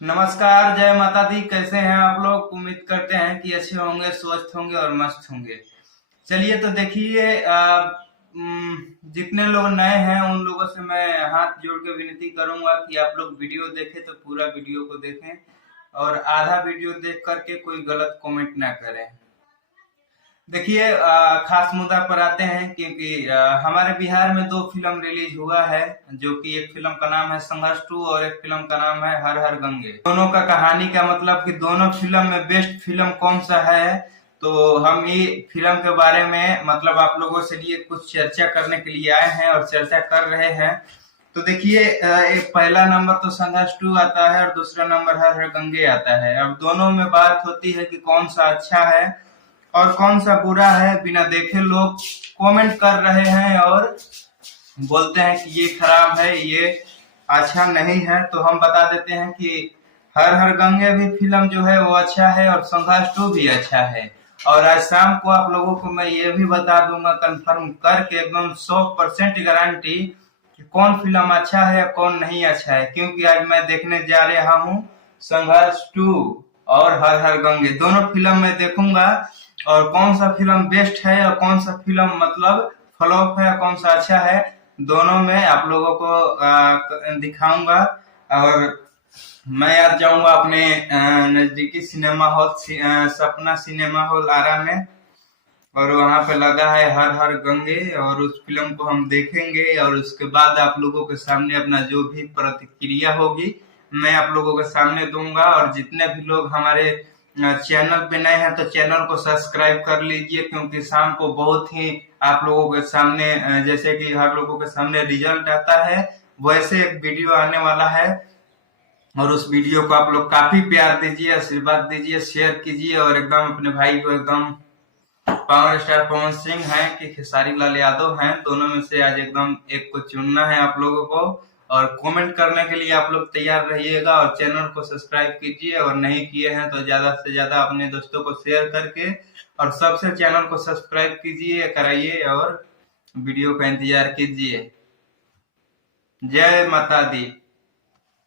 नमस्कार, जय माता दी। कैसे हैं आप लोग? उम्मीद करते हैं कि अच्छे होंगे, स्वस्थ होंगे और मस्त होंगे। चलिए तो देखिए, जितने लोग नए हैं उन लोगों से मैं हाथ जोड़ के विनती करूंगा कि आप लोग वीडियो देखें तो पूरा वीडियो को देखें और आधा वीडियो देख करके कोई गलत कमेंट ना करें। देखिए, खास मुद्दा पर आते हैं क्योंकि हमारे बिहार में दो फिल्म रिलीज हुआ है, जो कि एक फिल्म का नाम है संघर्ष 2 और एक फिल्म का नाम है हर हर गंगे। दोनों का कहानी का मतलब कि दोनों फिल्म में बेस्ट फिल्म कौन सा है, तो हम ये फिल्म के बारे में मतलब आप लोगों से लिए कुछ चर्चा करने के लिए आए हैं और चर्चा कर रहे हैं। तो देखिए, एक पहला नंबर तो संघर्ष 2 आता है और दूसरा नंबर हर हर गंगे आता है। अब दोनों में बात होती है कि कौन सा अच्छा है और कौन सा बुरा है। बिना देखे लोग कमेंट कर रहे हैं और बोलते हैं कि ये खराब है, ये अच्छा नहीं है। तो हम बता देते हैं कि हर हर गंगे भी फिल्म जो है वो अच्छा है और संघर्ष 2 भी अच्छा है। और आज शाम को आप लोगों को मैं ये भी बता दूंगा कंफर्म करके एकदम 100% गारंटी कि कौन फिल्म अच्छा है कौन नहीं अच्छा है, क्योंकि आज मैं देखने जा रहा हूँ संघर्ष 2 और हर हर गंगे। दोनों फिल्म में देखूंगा और कौन सा फिल्म बेस्ट है और कौन सा फिल्म मतलब फ्लॉप है, कौन सा अच्छा है, दोनों में आप लोगों को दिखाऊंगा। और मैं आज जाऊंगा अपने नजदीकी सिनेमा हॉल सपना सिनेमा हॉल आरा में, और वहां पे लगा है हर हर गंगे, और उस फिल्म को हम देखेंगे और उसके बाद आप लोगों के सामने अपना जो भी प्रतिक्रिया होगी मैं आप लोगों के सामने दूंगा। और जितने भी लोग हमारे चैनल पे नए हैं तो चैनल को सब्सक्राइब कर लीजिए, क्योंकि शाम को बहुत ही आप लोगों के सामने जैसे कि हर लोगों के सामने रिजल्ट आता है वैसे एक वीडियो आने वाला है। और उस वीडियो को आप लोग काफी प्यार दीजिए, आशीर्वाद दीजिए, शेयर कीजिए और एकदम अपने भाई को एकदम पावर स्टार पवन सिंह हैं कि खेसारी लाल यादव हैं, दोनों में से आज एकदम एक को चुनना है आप लोगों को। और कमेंट करने के लिए आप लोग तैयार रहिएगा और चैनल को सब्सक्राइब कीजिए, और नहीं किए हैं तो ज्यादा से ज्यादा अपने दोस्तों को शेयर करके और सबसे चैनल को सब्सक्राइब कीजिए, कराइए और वीडियो का इंतजार कीजिए। जय माता दी।